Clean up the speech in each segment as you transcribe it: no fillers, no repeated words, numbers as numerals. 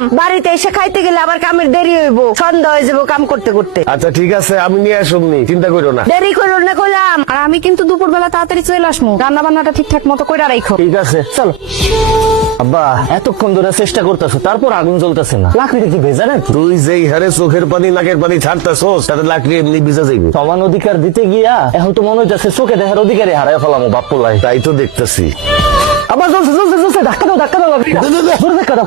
কইলাম বাড়িতে এসে খাইতে গেলে আবার কামের দেরি হইব, সন্ধ্যা হয়ে যাবো কাম করতে করতে। আচ্ছা ঠিক আছে, আমি নিয়ে আসুমনি, চিন্তা করো না। দেরি করো না কইলাম। আর আমি কিন্তু দুপুরবেলা তাড়াতাড়ি চলে আসবো, রান্না বান্নাটা ঠিকঠাক মতো কইরা রাখো। ঠিক আছে চলো। আব্বা এতক্ষণ ধরে চেষ্টা করতেছো, তারপর আগুন জ্বলতেছে না, লাকড়িটা কি ভেজা নাকি? তুই যেই হারে চোখের পানি নাকের পানি ছাড়তেছস, তাতে লাকড়ি এমনি ভিজা যাইবে। সমান অধিকার দিতে গিয়া এখন তো মনে হইতেছে চোখে দেখার অধিকারই হারাই ফেলামো বাপ্পুলাই। তাই তো দেখতেছি। আবার জ্বলছে জ্বলছে জ্বলছে, ধাক্কা দাও ধাক্কা দাও, জোরে ধাক্কা দাও।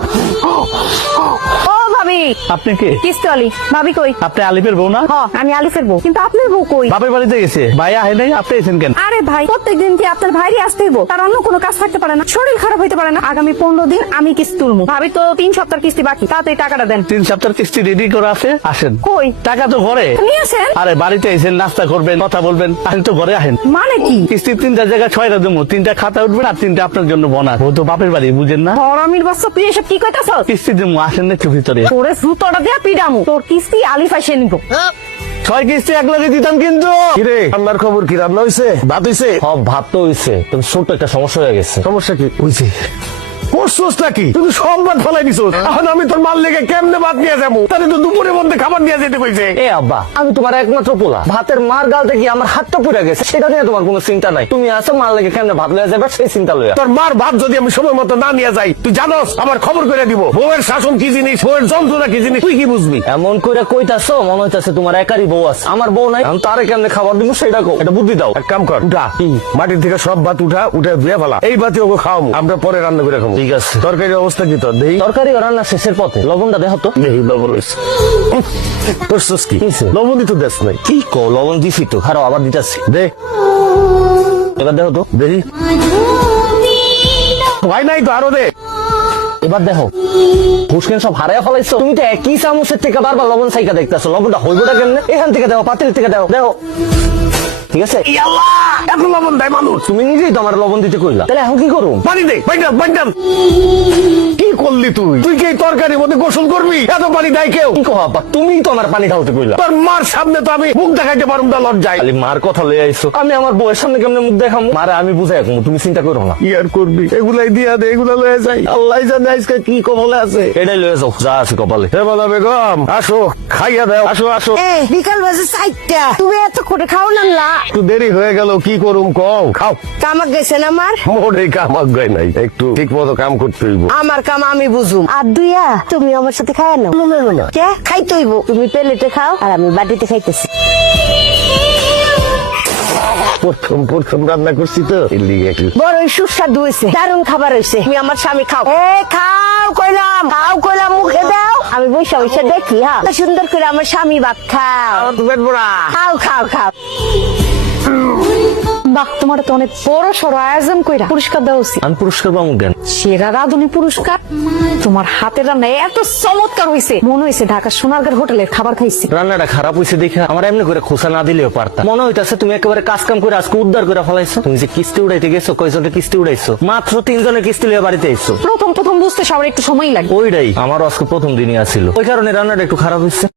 ও ভাবি, আপনি কে? কিস্তি আলি। ভাবি কই? আপনি আলিফের বউ না? হ, আমি আলিফের বউ, কিন্তু আপনার বউ কই? বাপের বাড়িতে গেছে, ভাই আহে নাই, আপনি এসেছেন কেন? আরে ভাই, প্রত্যেকদিন কি আপনার ভাইরই আসতে হইব? তার অন্য কোনো কাজ থাকতে পারে না, শরীর খারাপ হইতে পারে না? আগামী 15 দিন আমি কিস্তি তুলবো। ভাবি তো 3 সপ্তাহ কিস্তি বাকি, তাড়াতাড়ি টাকাটা দেন। 3 সপ্তাহের কিস্তি রেডি করা আছে, আসেন। কই? টাকা তো ঘরে। নিয়ে আসেন। আরে বাড়িতে এসেন, নাস্তা করবেন, কথা বলবেন, আসেন তো ঘরে আহেন। মানে কি? কিস্তি 3টা জায়গায় 6টা দেবো, 3টা খাতা উঠবেন আর 3টা আপনার জন্য বোনাস। ও তো বাপের বাড়ি, বুঝেন না? হরামির বাচ্চা, তুই এসব কি কইতাছস? কিস্তি দেবো, আসেন না একটু ভিতরে। তোরে জুতোটা দিয়া পিডামু, তোর কিস্তি আলিফ এসে নিব। 6 কিস্তি এক লগে দিতাম কিন্তু। কিরে রান্নার খবর কি? রান্না হইছে? ভাত হইছে? সব ভাত তো হইছে, তবে ছোট্ট একটা সমস্যা হয়ে গেছে। সমস্যা কি? হইছে করছোস নাকি? তুই সব ভাত ফেলাই দিছোস। এখন আমি তোর মাল লেগে কেমনে ভাত নিয়ে যাবো? তাহলে তো দুপুরের মধ্যে খাবার নিয়ে যেতে কইছে। এ আব্বা, আমি তোমার একমাত্র পোলা, ভাতের মার গালতে কি আমার হাতটা পুড়ে গেছে, সেটা নিয়ে তোমার কোনো চিন্তা নাই। তুমি আসো, মাল লেগে কেমনে ভাত লয়ে যাবে সেই চিন্তা লইয়া। তোর মার ভাত যদি আমি সময় মতো না নিয়ে যাই, তুই জানোস আমার খবর করে দিব বউয়ের শাসন কি জিনিস, বউয়ের যন্ত্রণা কি জিনিস, তুই কি বুঝবি? এমন করে কইতাছো মনে হইতাছে তোমার একারই বউ আছে, আমার বউ নাই। আমি তারে কেমনে খাবার দিব সেটা কও, এটা বুদ্ধি দাও। এক কাম কর, উঠা মাটির থেকে সব ভাত উঠে ধুয়ে ফেলা, এই ভাতে ওকে খাওয়াবো, আমরা পরে রান্না করে খাবো। ঠিক আছে। তরকারি অবস্থা কি তোর? দেই তরকারি রান্না শেষের পথে, লবণটা দেখো তো। দেই লবণ হয়েছে। করছোস কি? কিসে? লবণ দিতে দেশ নাই। কি কো, লবণ দিছি তো, খারাপ আবার দিতাছি। দে এবার দেখো তো। দেখি হয় নাই তো, আরো দে। এবার দেখো, ফুসকেন সব হারাইয়া ফেলাইছো। তুমি তো একই চামচের থেকে বারবার লবণ সাইকা দেখতেছো, লবণটা হইবটা কেমনে? এখান থেকে দেখো, পাতিল থেকে দেখো, দেখো ঠিক আছে। ইয়াল্লাহ, এত লবণ দেয় মানুষ? তুমি নিজেই তো আমার লবণ দিতে কইলা, তাহলে এখন কি করুম? পানি দে, বাইন্ডাম। কি করলি তুই? তুই কি এই তরকারির মধ্যে গোসল করবি? এত পানি দেয় কেউ? কি কো আব্বা, তুমিই তো আমার পানি ঢালতে কইলা। তোর মার সামনে তো আমি মুখ দেখাইতে পারুম না, লজ্জায়। খালি মার কথা লয়ে আইছো, আমি আমার বউয়ের সামনে কেমনে মুখ দেখামু? মারে আমি বুঝাই রাখবো, তুমি চিন্তা করো না। কি আর করবি? এগুলাই দিয়া দে, এগুলা লয়ে যাই। আল্লাহ জানে আজকে কি কবলে আছে। এটাই লয়ে যাও, যা আছে কপালে। হে বলা বেগম, আসো খাইয়া দাও, আসো আসো। এ বিকাল বাজে 4টা, তুমি এত করে খাও না? একটু দেরি হয়ে গেল, কি করুম কও? খাও। কামাক গেছেন আমার? মোরে কামাক গায় নাই, একটু ঠিক মতো কাম করতে হইব। আমার কাম আমি বুঝুম। আর দুইয়া তুমি আমার সাথে খায় না? কে খাইতে হইব? তুমি প্লেটে খাও আর আমি বাটিতে খাইতেছি। প্রথম রান্না করছি তো, এর লিগে একটু বড় সুস্বাদু হয়েছে, দারুণ খাবার হয়েছে। তুমি আমার স্বামী খাও। এ খাও কইলাম, মুখে দাও। আমি বৈশা দেখি। হ্যাঁ, সুন্দর করে আমার স্বামী ভাত খাও। পেট ভরা। খাও। বাহ, তোমার তো অনেক বড় সড় আয়োজন কইরা পুরস্কার দেওয়া উচিত। আমি পুরস্কার পাবো কেন? সেরা রাঁধুনি পুরস্কার। তোমার হাতের রান্না এত চমৎকার হয়েছে, মনে হয়েছে ঢাকা সোনারগাঁর হোটেলের খাবার খাইছি। রান্নাটা খারাপ হয়েছে দেখে আমার এমনি করে খোসা না দিলেও পারতাম। মনে হইতাছে তুমি একেবারে কাজ কাম করে আজকে উদ্ধার করে ফেলাইছো। তুমি যে কিস্তি উড়াইতে গেছো, কয়জনের কিস্তি উড়াইছো? মাত্র 3 জনের কিস্তি লিয়ে বাড়িতে আইছো। প্রথম বুঝতে সবার একটু সময় লাগে। ওইটাই আমারও আজকে প্রথম দিনই আছিল, ওই কারণে রান্নাটা একটু খারাপ হয়েছে।